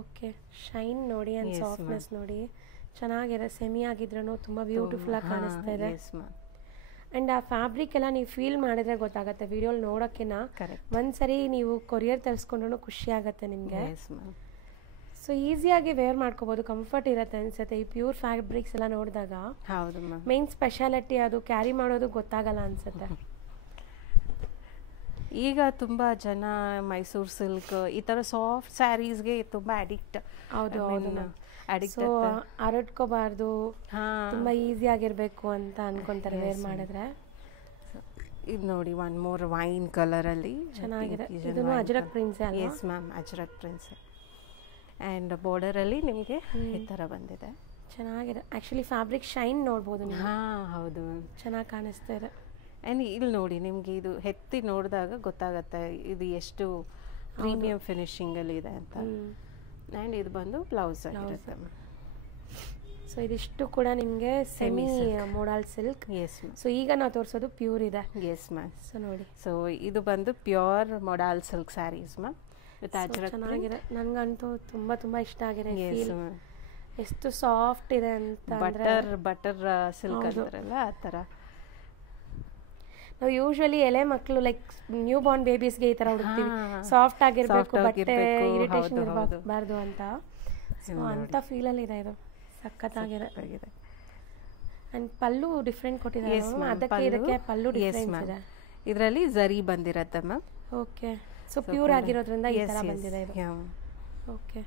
ಓಕೆ. ಶೈನ್ ನೋಡಿ ಆ್ಯಂಡ್ ಸಾಫ್ಟ್ನೆಸ್ ನೋಡಿ, ಚೆನ್ನಾಗಿದೆ. ಸೆಮಿ ಆಗಿದ್ರೂ ತುಂಬ ಬ್ಯೂಟಿಫುಲ್ ಆಗಿ ಕಾಣಿಸ್ತಾ ಇದೆ. ಆ್ಯಂಡ್ ಆ ಫ್ಯಾಬ್ರಿಕ್ ಎಲ್ಲ ನೀವು ಫೀಲ್ ಮಾಡಿದ್ರೆ ಗೊತ್ತಾಗುತ್ತೆ, ವಿಡಿಯೋಲಿ ನೋಡೋಕ್ಕಿಂತ ಒಂದ್ಸರಿ ನೀವು ಕೊರಿಯರ್ ತರಿಸ್ಕೊಂಡ್ರೂ ಖುಷಿ ಆಗುತ್ತೆ ನಿಮಗೆ. ಸೊ ಈಸಿಯಾಗಿ ವೇರ್ ಮಾಡ್ಕೋಬಹುದು, ಕಂಫರ್ಟ್ ಇರುತ್ತೆ ಅನ್ಸುತ್ತೆ ಈ ಪ್ಯೂರ್ ಫ್ಯಾಬ್ರಿಕ್ಸ್ ಎಲ್ಲ ನೋಡಿದಾಗ. ಹೌದು. ಮೇನ್ ಸ್ಪೆಷಾಲಿಟಿ ಅದು ಕ್ಯಾರಿ ಮಾಡೋದು ಗೊತ್ತಾಗಲ್ಲ ಅನ್ಸುತ್ತೆ. ಈಗ ತುಂಬಾ ಜನ ಮೈಸೂರು ಸಿಲ್ಕ್ ಈ ತರ ಸಾಫ್ಟ್ ಸ್ಯಾರೀಸ್ಗೆ ತುಂಬಾ ಅಡಿಕ್ಟ್. ಹೌದು. ಸೊ ಹರಡ್ಕೋಬಾರ್ದು, ತುಂಬಾ ಈಸಿ ಆಗಿರ್ಬೇಕು ಅಂತ ಅನ್ಕೊಂತಾರೆ ವೇರ್ ಮಾಡಿದ್ರೆ. ಇದು ನೋಡಿ ಒನ್ ಮೋರ್ ವೈನ್ ಕಲರ್ ಅಲ್ಲಿ ಚೆನ್ನಾಗಿದೆ. ಇದು ಅಜ್ರಕ್ ಪ್ರಿಂಟ್ಸ್ ಅಲ್ವಾ? Yes ma'am, Ajrak prints. And ಬಾರ್ಡರಲ್ಲಿ ನಿಮಗೆ ಈ ಥರ ಬಂದಿದೆ. ಚೆನ್ನಾಗಿದೆ. ಆ್ಯಕ್ಚುಲಿ ಫ್ಯಾಬ್ರಿಕ್ ಶೈನ್ ನೋಡ್ಬೋದು ನೀವು. ಹೌದು, ಚೆನ್ನಾಗಿ ಕಾಣಿಸ್ತಾ ಇದೆ. ಆ್ಯಂಡ್ ಇಲ್ಲಿ ನೋಡಿ ನಿಮಗೆ ಇದು ಎತ್ತಿ ನೋಡಿದಾಗ ಗೊತ್ತಾಗುತ್ತೆ ಇದು ಎಷ್ಟು ಪ್ರೀಮಿಯಂ ಫಿನಿಶಿಂಗಲ್ಲಿ ಇದೆ ಅಂತ. ಆ್ಯಂಡ್ ಇದು ಬಂದು ಬ್ಲೌಸ್ ಆಗಿರುತ್ತೆ. ಸೊ ಇದಿಷ್ಟು ಕೂಡ ನಿಮಗೆ semi modal silk. Yes ma'am. So ಈಗ ನಾವು ತೋರಿಸೋದು ಪ್ಯೂರ್ ಇದೆ. Yes ma'am. ಸೊ ನೋಡಿ, ಸೊ ಇದು ಬಂದು pure modal silk sarees ma'am. ಚೆನ್ನಾಗಿದೆ. ನನಗಂತೂ ತುಂಬಾ ಇಷ್ಟ ಆಗಿದೆ. ಎಷ್ಟು ಸಾಫ್ಟ್ ಇದೆ ಅಂತ. ಬಟರ್ ಸಿಲ್ಕ್ ಅಂತಾರಲ್ಲ ಆ ಥರ. ನಾವು ಯೂಶುವಲಿ ಎಲೆ ಮಕ್ಕಳು ಲೈಕ್ ನ್ಯೂ ಬಾರ್ನ್ ಬೇಬೀಸ್ಗೆ ಈ ಥರ ಹುಡುಕ್ತೀವಿ, ಸಾಫ್ಟ್ ಆಗಿರಬೇಕು, ಬಟ್ಟೆ ಇರಿಟೇಷನ್ ಇರಬಾರ್ದು ಅಂತ. ಸೊ ಅಂಥ ಫೀಲಲ್ಲಿ ಇದೆ ಇದು, ಸಖತ್ತಾಗಿದೆ. ಆ್ಯಂಡ್ ಪಲ್ಲು ಡಿಫ್ರೆಂಟ್ ಕೊಟ್ಟಿದ್ದಾರೆ, ಅದಕ್ಕೆ ಇದಕ್ಕೆ ಪಲ್ಲು ಡಿಫ್ರೆನ್ಸ್ ಇದೆ. ಇದರಲ್ಲಿ ಝರಿ ಬಂದಿರತ್ತೆ ಮ್ಯಾಮ್. ಓಕೆ. ಸೊ ಪ್ಯೂರ್ ಆಗಿರೋದ್ರಿಂದ ಈ ತರ ಬಂದಿದೆ ಇದು. ಓಕೆ.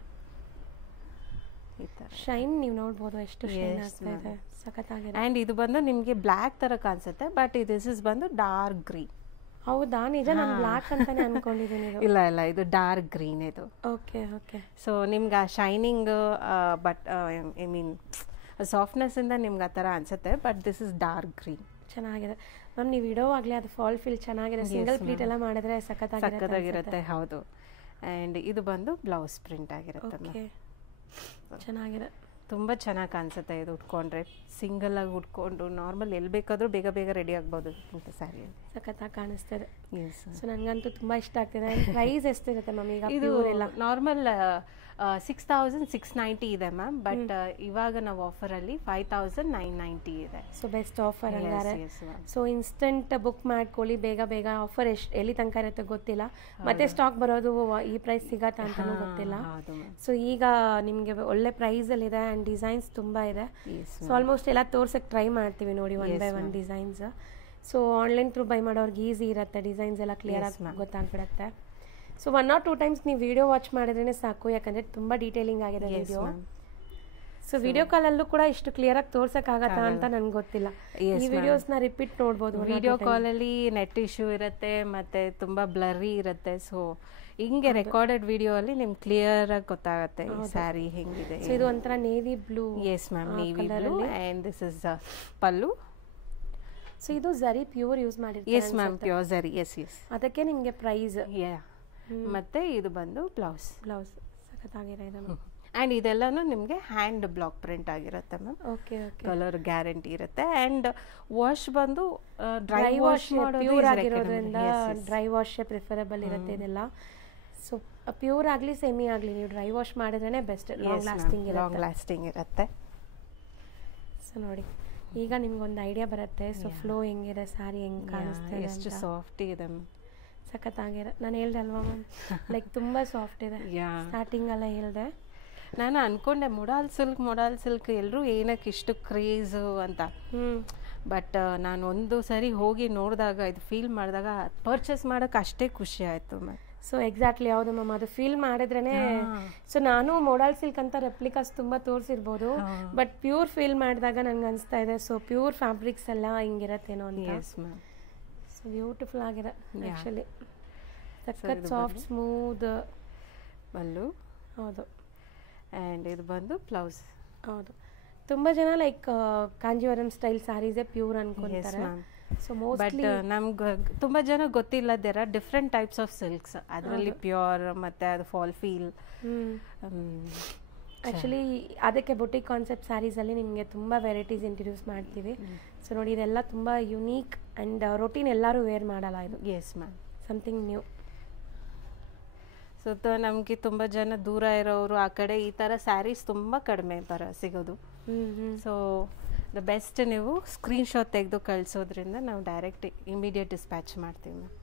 ಶೈನ್ ನೀವು ನೋಡಬಹುದು, ಎಷ್ಟು ಶೈನ್ ಆಗ್ತಾ ಇದೆ, ಸಖತ್ತಾಗಿದೆ. ಆ್ಯಂಡ್ ಇದು ಬಂದು ನಿಮಗೆ ಬ್ಲ್ಯಾಕ್ ತರ ಕಾಣಿಸುತ್ತೆ, ಬಟ್ ದಿಸ್ ಇಸ್ ಬಂದು ಡಾರ್ಕ್ ಗ್ರೀನ್. ಹೌದಾ? ನಿಜ, ನಾನು ಬ್ಲ್ಯಾಕ್ ಅಂತಾನೆ ಅನ್ಕೊಂಡಿದ್ದೀನಿ. ಇಲ್ಲ, ಇದು ಡಾರ್ಕ್ ಗ್ರೀನ್ ಇದು. ಓಕೆ. ಸೊ ನಿಮ್ಗೆ ಆ shining but I mean softness ಇಂದ ನಿಮ್ಗೆ ಆ ಥರ ಅನ್ಸುತ್ತೆ, but this is dark green. ಚೆನ್ನಾಗಿದೆ ಮ್ಯಾಮ್. ನೀವು ಇಡೋವಾಗಲೇ ಅದು ಫಾಲ್ ಫೀಲ್ ಚೆನ್ನಾಗಿದೆ. ಸಿಂಗಲ್ ಪ್ಲೀಟ್ ಎಲ್ಲ ಮಾಡಿದ್ರೆ ಸಖತ್ತಾಗಿರುತ್ತೆ. ಹೌದು. ಆ್ಯಂಡ್ ಇದು ಬಂದು ಬ್ಲೌಸ್ ಪ್ರಿಂಟ್ ಆಗಿರುತ್ತೆ. ಚೆನ್ನಾಗಿದೆ, ತುಂಬ ಚೆನ್ನಾಗಿ ಕಾಣಿಸುತ್ತೆ ಇದು ಉಟ್ಕೊಂಡ್ರೆ. ಸಿಂಗಲ್ ಆಗಿ ಉಟ್ಕೊಂಡು ನಾರ್ಮಲ್ ಎಲ್ಲಿ ಬೇಕಾದರೂ ಬೇಗ ರೆಡಿ ಆಗ್ಬೋದು ಅಂತ ಸ್ಯಾರಿ. ಸಖತ್ತಾಗಿ ಕಾಣಿಸ್ತದೆ. ಸೊ ನನಗಂತೂ ತುಂಬ ಇಷ್ಟ ಆಗ್ತಿದೆ. ಪ್ರೈಸ್ ಎಷ್ಟಿರುತ್ತೆ ಮ್ಯಾಮ್ ಈಗ? ಇದು ನಾರ್ಮಲ್ 6690 ಇದೆ ಮ್ಯಾಮ್, ಬಟ್ ಇವಾಗ ನಾವು ಆಫರಲ್ಲಿ 5990 ಇದೆ. ಸೊ ಬೆಸ್ಟ್ ಆಫರ್ ಹಂಗಾರೆ. ಸೊ ಇನ್ಸ್ಟೆಂಟ್ ಬುಕ್ ಮಾಡ್ಕೊಳ್ಳಿ ಬೇಗ. ಆಫರ್ ಎಲ್ಲಿ ತನಕ ಇರುತ್ತೆ ಗೊತ್ತಿಲ್ಲ, ಮತ್ತೆ ಸ್ಟಾಕ್ ಬರೋದು ಈ ಪ್ರೈಸ್ ಸಿಗತ್ತಾ ಅಂತಲೂ ಗೊತ್ತಿಲ್ಲ. ಸೊ ಈಗ ನಿಮಗೆ ಒಳ್ಳೆ ಪ್ರೈಸಲ್ಲಿದೆ ಆ್ಯಂಡ್ ಡಿಸೈನ್ಸ್ ತುಂಬ ಇದೆ. ಸೊ ಆಲ್ಮೋಸ್ಟ್ ಎಲ್ಲ ತೋರ್ಸಕ್ಕೆ ಟ್ರೈ ಮಾಡ್ತೀವಿ ನೋಡಿ, one by one designs. So online through by ಮಾಡೋರ್ಗೆ ಈಸಿ ಇರುತ್ತೆ, ಡಿಸೈನ್ಸ್ ಎಲ್ಲ ಕ್ಲಿಯರ್ ಆಗಿ ಗೊತ್ತಾಗ್ಬಿಡುತ್ತೆ. ಸೊ 1 or 2 times ನೀವು ವಿಡಿಯೋ ವಾಚ್ ಮಾಡಿದ್ರೇ ಸಾಕು, ಯಾಕಂದರೆ ತುಂಬ ಡೀಟೇಲಿಂಗ್ ಆಗಿದೆ ವಿಡಿಯೋ. ಸೊ ವಿಡಿಯೋ ಕಾಲಲ್ಲೂ ಕೂಡ ಇಷ್ಟು ಕ್ಲಿಯರ್ ಆಗಿ ತೋರ್ಸಕ್ಕಾಗತ್ತಾ ಅಂತ ನನ್ಗೆ ಗೊತ್ತಿಲ್ಲ. ಈ ವಿಡಿಯೋಸ್ನ ರಿಪೀಟ್ ನೋಡ್ಬೋದು. ವಿಡಿಯೋ ಕಾಲಲ್ಲಿ ನೆಟ್ ಇಶ್ಯೂ ಇರುತ್ತೆ ಮತ್ತೆ ತುಂಬಾ ಬ್ಲರಿ ಇರುತ್ತೆ. ಸೊ ಹಿಂಗೆ ರೆಕಾರ್ಡೆಡ್ ವಿಡಿಯೋ ಅಲ್ಲಿ ನಿಮ್ಗೆ ಕ್ಲಿಯರ್ ಆಗಿ ಗೊತ್ತಾಗುತ್ತೆ ಈ ಸ್ಯಾರಿ ಹೆಂಗಿದೆ. ಸೊ ಇದು ಒಂಥರ navy blue. Yes ma'am, navy blue and this is pallu. So ಇದು ಝರಿ ಪ್ಯೂರ್ ಯೂಸ್ ಮಾಡಿರ್ತಾರೆ. ಎಸ್ ಮ್ಯಾಮ್, ಪ್ಯೂರ್ ಝರಿ. ಎಸ್ ಎಸ್, ಅದಕ್ಕೆ ನಿಮಗೆ ಪ್ರೈಸ್. ಮತ್ತೆ ಇದು ಬಂದು ಬ್ಲೌಸ್. ಸಖತ್ತಾಗಿದೆ ಇದು. ಆ್ಯಂಡ್ ಇದೆಲ್ಲನೂ ನಿಮಗೆ ಹ್ಯಾಂಡ್ ಬ್ಲಾಕ್ ಪ್ರಿಂಟ್ ಆಗಿರುತ್ತೆ ma'am. Okay okay. Colour guarantee ಇರುತ್ತೆ. ಆ್ಯಂಡ್ ವಾಶ್ ಬಂದು ಡ್ರೈ ವಾಶ್ ಪ್ಯೂರ್ ಆಗಿರೋದ್ರಿಂದ ಡ್ರೈ ವಾಶ್ ಪ್ರಿಫರಬಲ್ ಇರುತ್ತೆ ಇದೆಲ್ಲ. ಸೊ ಪ್ಯೂರ್ ಆಗಲಿ ಸೆಮಿ ಆಗಲಿ ನೀವು ಡ್ರೈ ವಾಶ್ ಮಾಡಿದ್ರೇ ಬೆಸ್ಟ್, ಲಾಂಗ್ ಲಾಸ್ಟಿಂಗ್ ಇರುತ್ತೆ. ಸೊ ನೋಡಿ ಈಗ ನಿಮ್ಗೊಂದು ಐಡಿಯಾ ಬರುತ್ತೆ. ಸೊ ಫ್ಲೋ ಹೆಂಗಿದೆ, ಸ್ಯಾರಿ ಹೆಂಗೆ ಕಾಣಿಸ್ತಾ ಇದೆ, ಎಷ್ಟು ಸಾಫ್ಟ್ ಇದೆ ಮ್ಯಾಮ್. ಸಖತ್ತಾಗಿದೆ. ನಾನು ಹೇಳ್ದೆ ಅಲ್ವಾ ಮ್ಯಾಮ್, ಲೈಕ್ ತುಂಬ ಸಾಫ್ಟ್ ಇದೆ. ಸ್ಟಾರ್ಟಿಂಗ್ ಎಲ್ಲ ಹೇಳಿದೆ, ನಾನು ಅನ್ಕೊಂಡೆ ಮೊಡಾಲ್ ಸಿಲ್ಕ್ ಎಲ್ಲರೂ ಏನಕ್ಕೆ ಇಷ್ಟು ಕ್ರೇಜು ಅಂತ. ಬಟ್ ನಾನು ಒಂದು ಸರಿ ಹೋಗಿ ನೋಡಿದಾಗ, ಇದು ಫೀಲ್ ಮಾಡಿದಾಗ ಪರ್ಚೇಸ್ ಮಾಡೋಕೆ ಅಷ್ಟೇ ಖುಷಿ ಆಯಿತು ಮ್ಯಾಮ್. ಸೊ ಎಕ್ಸಾಕ್ಟ್ಲಿ ಹೌದು ಮ್ಯಾಮ್, ಅದು ಫೀಲ್ ಮಾಡಿದ್ರೇ. ಸೊ ನಾನು ಮೋಡಲ್ ಸಿಲ್ಕ್ ಅಂತ ರೆಪ್ಲಿಕಾಸ್ ತುಂಬ ತೋರಿಸಿರ್ಬೋದು, ಬಟ್ ಪ್ಯೂರ್ ಫೀಲ್ ಮಾಡಿದಾಗ ನನಗೆ ಅನಿಸ್ತಾ ಇದೆ ಸೊ ಪ್ಯೂರ್ ಫ್ಯಾಬ್ರಿಕ್ಸ್ ಎಲ್ಲ ಹಿಂಗಿರತ್ತೇನೋ ಅಂತ. ಮ್ಯಾಮ್, ಸೊ ಬ್ಯೂಟಿಫುಲ್ ಆಗಿದೆ ಆ್ಯಕ್ಚುಲಿ. ಸಖತ್ ಸಾಫ್ಟ್ ಸ್ಮೂತ್ ಪಲ್ಲು. ಹೌದು. ಆ್ಯಂಡ್ ಇದು ಬಂದು ಬ್ಲೌಸ್. ಹೌದು. ತುಂಬ ಜನ ಲೈಕ್ ಕಾಂಜೀವರಂ ಸ್ಟೈಲ್ ಸ್ಯಾರೀಸೇ ಪ್ಯೂರ್ ಅನ್ಕೊಂತಾರೆ. ಸೊ ಬಟ್ ನಮ್ಗೆ ತುಂಬ ಜನ ಗೊತ್ತಿಲ್ಲ, there are different types of silks. ಅದರಲ್ಲಿ ಪ್ಯೂರ್ ಮತ್ತು ಅದು ಫಾಲ್ ಫೀಲ್. ಆ್ಯಕ್ಚುಲಿ ಅದಕ್ಕೆ ಬೊಟಿಕ್ ಕಾನ್ಸೆಪ್ಟ್ ಸ್ಯಾರೀಸಲ್ಲಿ ನಿಮಗೆ ತುಂಬ ವೆರೈಟೀಸ್ ಇಂಟ್ರಡ್ಯೂಸ್ ಮಾಡ್ತೀವಿ. ಸೊ ನೋಡಿ ಇದೆಲ್ಲ ತುಂಬ ಯುನೀಕ್ ಆ್ಯಂಡ್ ರೊಟೀನ್ ಎಲ್ಲರೂ ವೇರ್ ಮಾಡಲ್ಲ ಇದು. Yes ma'am, something new. So ನಮಗೆ ತುಂಬ ಜನ ದೂರ ಇರೋರು ಆ ಕಡೆ ಈ ಥರ ಸ್ಯಾರೀಸ್ ತುಂಬ ಕಡಿಮೆ ಸಿಗೋದು. ಸೊ ದ ಬೆಸ್ಟ್ ನೀವು ಸ್ಕ್ರೀನ್ಶಾಟ್ ತೆಗೆದು ಕಳಿಸೋದ್ರಿಂದ ನಾವು ಡೈರೆಕ್ಟ್ ಇಮಿಡಿಯೇಟ್ ಡಿಸ್ಪ್ಯಾಚ್ ಮಾಡ್ತೀವಿ ಮ್ಯಾಮ್.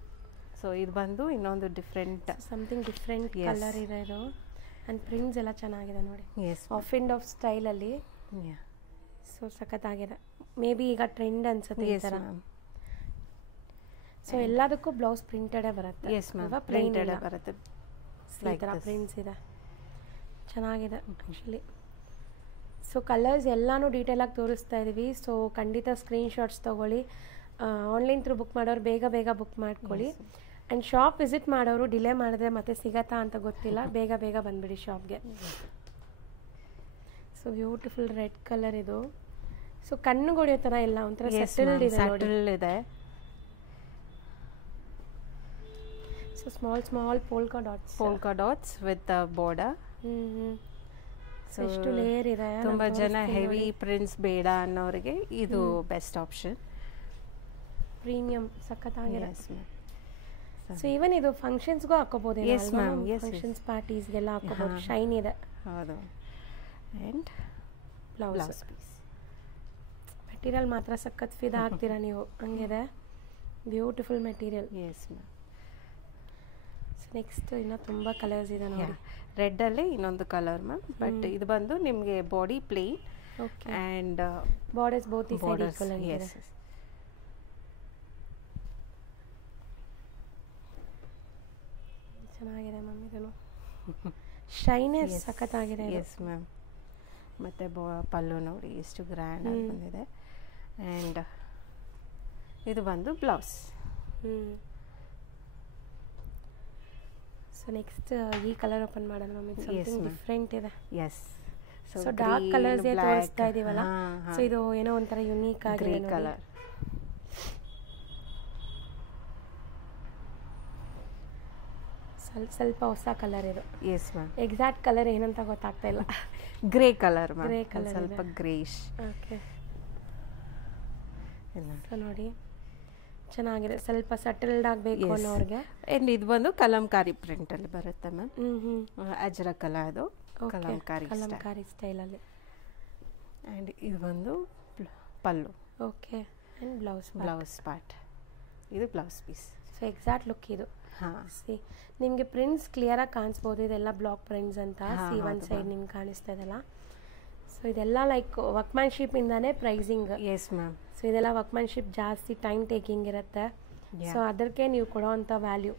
ಸೊ ಇದು ಬಂದು ಇನ್ನೊಂದು ಡಿಫ್ರೆಂಟ್, ಸಮಥಿಂಗ್ ಡಿಫ್ರೆಂಟ್ ಕಲರ್ ಇದೆ ಇದು. ಆ್ಯಂಡ್ ಪ್ರಿಂಟ್ಸ್ ಎಲ್ಲ ಚೆನ್ನಾಗಿದೆ ನೋಡಿ. ಎಸ್, ಆಫ್ ಆ್ಯಂಡ್ ಆಫ್ ಸ್ಟೈಲಲ್ಲಿ. ಸೊ ಸಖತ್ತಾಗಿದೆ. ಮೇ ಬಿ ಈಗ ಟ್ರೆಂಡ್ ಅನ್ಸುತ್ತೆ ಈ ಥರ. ಸೊ ಎಲ್ಲದಕ್ಕೂ ಬ್ಲೌಸ್ ಪ್ರಿಂಟೆಡೇ ಬರುತ್ತೆ. ಎಸ್ ಮ್ಯಾಮ್, ಪ್ರಿಂಟೆಡೇ ಬರುತ್ತೆ. ಈ ಥರ ಪ್ರಿಂಟ್ಸ್ ಇದೆ, ಚೆನ್ನಾಗಿದೆ ಆ್ಯಕ್ಚುಲಿ. ಸೊ ಕಲರ್ಸ್ ಎಲ್ಲನೂ ಡೀಟೇಲಾಗಿ ತೋರಿಸ್ತಾ ಇದ್ದೀವಿ. ಸೊ ಖಂಡಿತ ಸ್ಕ್ರೀನ್ಶಾಟ್ಸ್ ತೊಗೊಳ್ಳಿ. ಆನ್ಲೈನ್ ಥ್ರೂ ಬುಕ್ ಮಾಡೋರು ಬೇಗ ಬೇಗ ಬುಕ್ ಮಾಡ್ಕೊಳ್ಳಿ. ಆ್ಯಂಡ್ ಶಾಪ್ ವಿಸಿಟ್ ಮಾಡೋರು ಡಿಲೇ ಮಾಡಿದ್ರೆ ಮತ್ತೆ ಸಿಗತ್ತಾ ಅಂತ ಗೊತ್ತಿಲ್ಲ, ಬೇಗ ಬೇಗ ಬಂದುಬಿಡಿ ಶಾಪ್ಗೆ. ಸೊ ಬ್ಯೂಟಿಫುಲ್ ರೆಡ್ ಕಲರ್ ಇದು. ಸೊ ಕಣ್ಣು ಹೊಡೆಯೋ ಥರ ಇಲ್ಲ, ಒಂಥರ ಸೆಟಲ್ಡ್ ಇದೆ. So small polka dots with border. So ಎಷ್ಟು ಲೇಯರ್ ಇದೆ. ತುಂಬ ಜನ ಹೆವಿ ಪ್ರಿಂಟ್ಸ್ ಬೇಡ ಅನ್ನೋರಿಗೆ ಇದು ಬೆಸ್ಟ್ ಆಪ್ಷನ್. ಪ್ರೀಮಿಯಂ ಸಖತ್ತಾಗಿದೆ. ಸೊ ಈವನ್ ಇದು ಫಂಕ್ಷನ್ಸ್ಗೂ ಹಾಕೋಬಹುದು. ಎಸ್ ಮ್ಯಾಮ್, ಫಂಕ್ಷನ್ಸ್ ಪಾರ್ಟೀಸ್ಗೆಲ್ಲ ಹಾಕೋಬಹುದು. ಶೈನ್ ಇದೆ. ಹೌದು. And blouse piece. ಮೆಟೀರಿಯಲ್ ಮಾತ್ರ ಸಖತ್ ಫಿದಾ ಆಗ್ತೀರಾ ನೀವು, ಹಂಗಿದೆ. Beautiful material. Yes ma'am. Next ಇನ್ನೂ ತುಂಬ ಕಲರ್ಸ್ ಇದೆ ನೋಡಿ. ರೆಡ್ಡಲ್ಲಿ ಇನ್ನೊಂದು ಕಲರ್ ಮ್ಯಾಮ್, ಬಟ್ ಇದು ಬಂದು ನಿಮಗೆ body plain and borders both ಈ ಸೈಡ್ ಈಕ್ವಲ್ ಆಗಿದೆ. ಚೆನ್ನಾಗಿದೆ ಮ್ಯಾಮ್. ಇದನ್ನು ಶೈನೆಸ್ ಸಖತ್ತಾಗಿದೆ. Yes ma'am. ಮತ್ತು ಪಲ್ಲು ನೋಡಿ ಎಷ್ಟು ಗ್ರ್ಯಾಂಡ್ ಆಗಿ ಬಂದಿದೆ. ಆ್ಯಂಡ್ ಇದು ಬಂದು ಬ್ಲೌಸ್. ಸೊ ನೆಕ್ಸ್ಟ್ ಈ ಕಲರ್ ಓಪನ್ ಮಾಡೋಣ ಮ್ಯಾಮ್. ಇದು ಸಮಥಿಂಗ್ ಡಿಫ್ರೆಂಟ್ ಇದೆ. ಎಸ್. ಸೊ ಡಾರ್ಕ್ ಕಲರ್ಸ್ ತೋರಿಸ್ತಾ ಇದೀವಲ್ಲ, ಸೊ ಇದು ಏನೋ ಒಂಥರ ಯುನೀಕ್ ಆಗಿದೆ ಕಲರ್. ಸ್ವಲ್ಪ ಹೊಸ ಕಲರ್ ಇದು. Yes ma'am. ಎಕ್ಸಾಕ್ಟ್ ಕಲರ್ ಏನಂತ ಗೊತ್ತಾಗ್ತಾ ಇಲ್ಲ. Grey colour ma'am. Grey colour, ಸ್ವಲ್ಪ ಗ್ರೇಶ್. ಓಕೆ. ಸೊ ನೋಡಿ ಚೆನ್ನಾಗಿದೆ, ಸ್ವಲ್ಪ ಸಟಲ್ಡ್ ಆಗಬೇಕು ಅನ್ನೋರಿಗೆ. ಆ್ಯಂಡ್ ಇದು ಬಂದು ಕಲಂಕಾರಿ ಪ್ರಿಂಟಲ್ಲಿ ಬರುತ್ತೆ ಮ್ಯಾಮ್. ಅಜ್ರಕಲ್ಲ ಅದು ಕಲಂಕಾರಿ ಸ್ಟೈಲಲ್ಲಿ. ಆ್ಯಂಡ್ ಇದು ಬಂದು pallu. Okay. And blouse part. ಇದು blouse piece. So exact look ಇದು. ಸಿ ನಿಮಗೆ ಪ್ರಿಂಟ್ಸ್ ಕ್ಲಿಯರಾಗಿ ಕಾಣಿಸ್ಬೋದು. ಇದೆಲ್ಲ ಬ್ಲಾಕ್ ಪ್ರಿಂಟ್ಸ್ ಅಂತ. ಸಿ ಒನ್ ಸೈಡ್ ನಿಮ್ಗೆ ಕಾಣಿಸ್ತಾ ಇದೆಲ್ಲ. ಸೊ ಇದೆಲ್ಲ ಲೈಕ್ ವರ್ಕ್ಮ್ಯಾನ್ಶಿಪ್ ಇಂದಾನೆ ಪ್ರೈಸಿಂಗ್. Yes ma'am. ಸೊ ಇದೆಲ್ಲ ವರ್ಕ್ಮ್ಯಾನ್ಶಿಪ್ ಜಾಸ್ತಿ ಟೈಮ್ ಟೇಕಿಂಗ್ ಇರುತ್ತೆ. ಸೊ ಅದಕ್ಕೆ ನೀವು ಕೊಡೋವಂಥ ವ್ಯಾಲ್ಯೂ.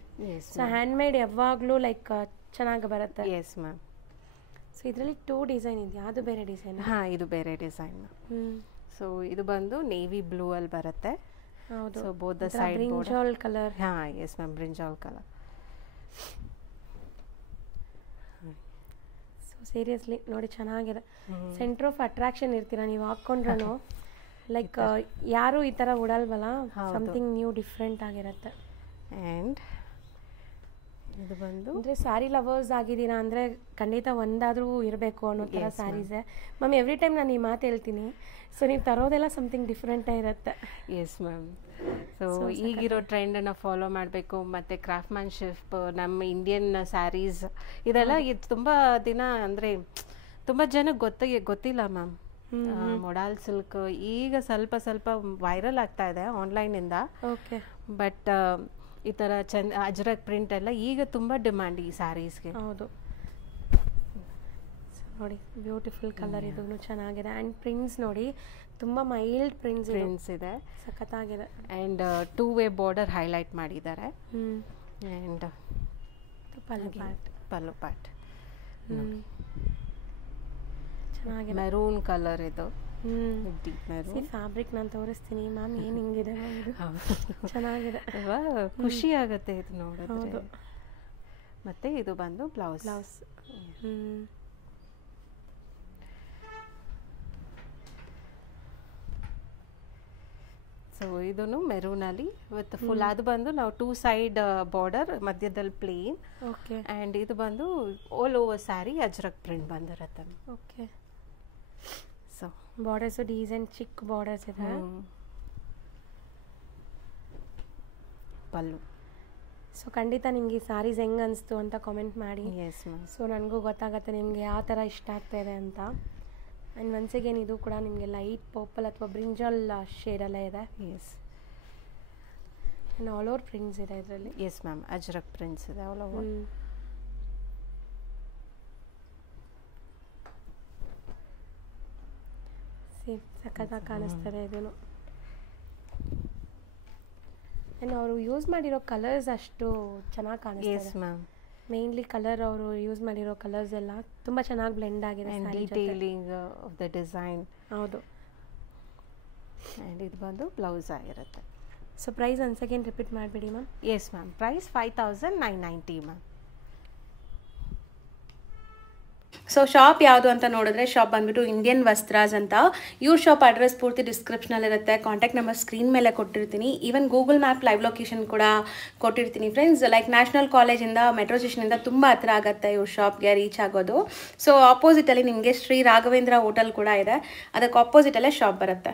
ಸೊ ಹ್ಯಾಂಡ್ಮೇಡ್ ಯಾವಾಗಲೂ ಲೈಕ್ ಚೆನ್ನಾಗಿ ಬರುತ್ತೆ. S ma'am. ಸೊ ಇದರಲ್ಲಿ 2 ಡಿಸೈನ್ ಇದೆಯಾ, ಅದು ಬೇರೆ ಡಿಸೈನ್? ಹಾಂ, ಇದು ಬೇರೆ ಡಿಸೈನ್. ಸೊ ಇದು ಬಂದು ನೇವಿ ಬ್ಲೂ ಅಲ್ಲಿ ಬರುತ್ತೆ. ಹೌದು. So both the side brinjal colour. ಹಾಂ, yes ma'am, brinjal colour. So seriously ನೋಡಿ ಚೆನ್ನಾಗಿದೆ. ಸೆಂಟರ್ ಆಫ್ ಅಟ್ರಾಕ್ಷನ್ ಇರ್ತೀರಾ ನೀವು ಹಾಕ್ಕೊಂಡ್ರೂ. ಲೈಕ್ ಯಾರು ಈ ಥರ ಉಡಲ್ವಲ್ಲ, ಸಮಥಿಂಗ್ ನ್ಯೂ ಡಿಫ್ರೆಂಟ್ ಆಗಿರುತ್ತೆ. ಆ್ಯಂಡ್ ಇದು ಬಂದು ಅಂದರೆ ಸ್ಯಾರಿ ಲವರ್ಸ್ ಆಗಿದ್ದೀರಾ ಅಂದರೆ ಖಂಡಿತ ಒಂದಾದರೂ ಇರಬೇಕು ಅನ್ನೋ ಥರ ಸ್ಯಾರೀಸೇ ಮ್ಯಾಮ್. ಎವ್ರಿ ಟೈಮ್ ನಾನು ಈ ಮಾತು ಹೇಳ್ತೀನಿ. ಸೊ ನೀವು ತರೋದೆಲ್ಲ ಸಮಥಿಂಗ್ ಡಿಫ್ರೆಂಟೇ ಇರುತ್ತೆ. S ma'am. ಸೊ ಈಗಿರೋ ಟ್ರೆಂಡನ್ನು ಫಾಲೋ ಮಾಡಬೇಕು, ಮತ್ತು ಕ್ರಾಫ್ಟ್ಮ್ಯಾನ್ಶಿಪ್, ನಮ್ಮ ಇಂಡಿಯನ್ ಸ್ಯಾರೀಸ್ ಇದೆಲ್ಲ ಇದು ತುಂಬ ದಿನ ಅಂದರೆ ತುಂಬ ಜನಕ್ಕೆ ಗೊತ್ತಿಲ್ಲ ಮ್ಯಾಮ್. ಮೊಡಾಲ್ ಸಿಲ್ಕ್ ಈಗ ಸ್ವಲ್ಪ ಸ್ವಲ್ಪ ವೈರಲ್ ಆಗ್ತಾ ಇದೆ ಆನ್ಲೈನಿಂದ. ಓಕೆ. ಬಟ್ ಈ ಥರ ಅಜ್ರಕ್ ಪ್ರಿಂಟ್ ಎಲ್ಲ ಈಗ ತುಂಬ ಡಿಮ್ಯಾಂಡ್ ಈ ಸ್ಯಾರೀಸ್ಗೆ. ಹೌದು ನೋಡಿ, ಬ್ಯೂಟಿಫುಲ್ ಕಲರ್, ಇದೂ ಚೆನ್ನಾಗಿದೆ. ಆ್ಯಂಡ್ ಪ್ರಿಂಟ್ಸ್ ನೋಡಿ ತುಂಬ ಮೈಲ್ಡ್ ಪ್ರಿಂಟ್ಸ್ ಇದೆ, ಸಖತ್ತಾಗಿದೆ. ಆ್ಯಂಡ್ 2 ವೇ ಬಾರ್ಡರ್ ಹೈಲೈಟ್ ಮಾಡಿದ್ದಾರೆ. ಆ್ಯಂಡ್ ಪಲ್ಲು ಪಾಟ್ ಚೆನ್ನಾಗಿದೆ. ಮೆರೂನ್ ಕಲರ್ ಇದು, ಡೀಪ್ ಮೆರೂನ್. ಫ್ಯಾಬ್ರಿಕ್ ನಾನು ತೋರಿಸ್ತೀನಿ ಮ್ಯಾಮ್, ಏನು ಹಿಂಗಿದೆ ಮ್ಯಾಮ್ ಇದು. ಚೆನ್ನಾಗಿದೆ, ಖುಷಿ ಆಗುತ್ತೆ ಇದು ನೋಡಿದ್ರೆ. ಮತ್ತೆ ಇದು ಬಂದು ಬ್ಲೌಸ್. ಸೊ ಇದನ್ನು ಮೆರೂನಲ್ಲಿ ವಿತ್ ಫುಲ್, ಅದು ಬಂದು ನಾವು 2 ಸೈಡ್ ಬಾರ್ಡರ್, ಮಧ್ಯದಲ್ಲಿ ಪ್ಲೇನ್. ಓಕೆ. ಆ್ಯಂಡ್ ಇದು ಬಂದು all over sari Ajrakh print ಬಂದಿರುತ್ತೆ. ಓಕೆ. ಸೊ ಬಾರ್ಡರ್ಸ್ ಡೀಸೆಂಟ್ ಚಿಕ್ಕ ಬಾರ್ಡರ್ಸ್ ಇದೆ. ಪಲ್ಲು. ಸೊ ಖಂಡಿತ ನಿಮ್ಗೆ ಈ ಸ್ಯಾರೀಸ್ ಹೆಂಗೆ ಅನಿಸ್ತು ಅಂತ ಕಾಮೆಂಟ್ ಮಾಡಿ. S ma'am. ಸೊ ನನಗೂ ಗೊತ್ತಾಗುತ್ತೆ ನಿಮಗೆ ಯಾವ ಥರ ಇಷ್ಟ ಆಗ್ತಾ ಇದೆ ಅಂತ. ಆ್ಯಂಡ್ ಒನ್ಸ್ ಅಗೇನ್ ಇದು ಕೂಡ ನಿಮಗೆ ಲೈಟ್ ಪರ್ಪಲ್ ಅಥವಾ ಬ್ರಿಂಜಾಲ್ ಶೇಡಲ್ಲೇ ಇದೆ. Yes. And all over prints ಇದೆ ಇದರಲ್ಲಿ. ಎಸ್ ಮ್ಯಾಮ್, ಅಜ್ರಕ್ ಪ್ರಿಂಟ್ಸ್ ಇದೆ ಆಲ್ ಓವರ್. ಸಖತ್ತಾಗಿ ಕಾಣಿಸ್ತದೆ ಇದೂ. ಆ್ಯಂಡ್ ಅವರು ಯೂಸ್ ಮಾಡಿರೋ ಕಲರ್ಸ್ ಅಷ್ಟು ಚೆನ್ನಾಗಿ ಕಾಣಿಸ್ತದೆ. Yes ma'am. ಮೇನ್ಲಿ ಕಲರ್ ಅವರು ಯೂಸ್ ಮಾಡಿರೋ ಕಲರ್ಸ್ ಎಲ್ಲ ತುಂಬ ಚೆನ್ನಾಗಿ ಬ್ಲೆಂಡ್ ಆಗಿದೆ. Detailing of the design. ಹೌದು. ಆ್ಯಂಡ್ ಇದು ಬಂದು ಬ್ಲೌಸ್ ಆಗಿರುತ್ತೆ. So price once again repeat ಮಾಡಿಬಿಡಿ ma'am. Yes ma'am, price 5990 ma'am. So shop ಯಾವುದು ಅಂತ ನೋಡಿದ್ರೆ ಶಾಪ್ ಬಂದ್ಬಿಟ್ಟು ಇಂಡಿಯನ್ ವಸ್ತ್ರಾಸ್ ಅಂತ. ಇವ್ರ ಶಾಪ್ ಅಡ್ರೆಸ್ ಪೂರ್ತಿ ಡಿಸ್ಕ್ರಿಪ್ಷನಲ್ಲಿರುತ್ತೆ. ಕಾಂಟ್ಯಾಕ್ಟ್ ನಂಬರ್ ಸ್ಕ್ರೀನ್ ಮೇಲೆ ಕೊಟ್ಟಿರ್ತೀನಿ. Even Google map live location ಕೂಡ ಕೊಟ್ಟಿರ್ತೀನಿ ಫ್ರೆಂಡ್ಸ್. ಲೈಕ್ ನ್ಯಾಷನಲ್ ಕಾಲೇಜಿಂದ ಮೆಟ್ರೋ ಸ್ಟೇಷನಿಂದ ತುಂಬ ಹತ್ರ ಆಗುತ್ತೆ ಇವ್ರ ಶಾಪ್ಗೆ ರೀಚ್ ಆಗೋದು. ಸೊ ಆಪೋಸಿಟಲ್ಲಿ ನಿಮಗೆ ಶ್ರೀ ರಾಘವೇಂದ್ರ ಹೋಟೆಲ್ ಕೂಡ ಇದೆ, ಅದಕ್ಕೆ ಆಪೋಸಿಟಲ್ಲೇ ಶಾಪ್ ಬರುತ್ತೆ.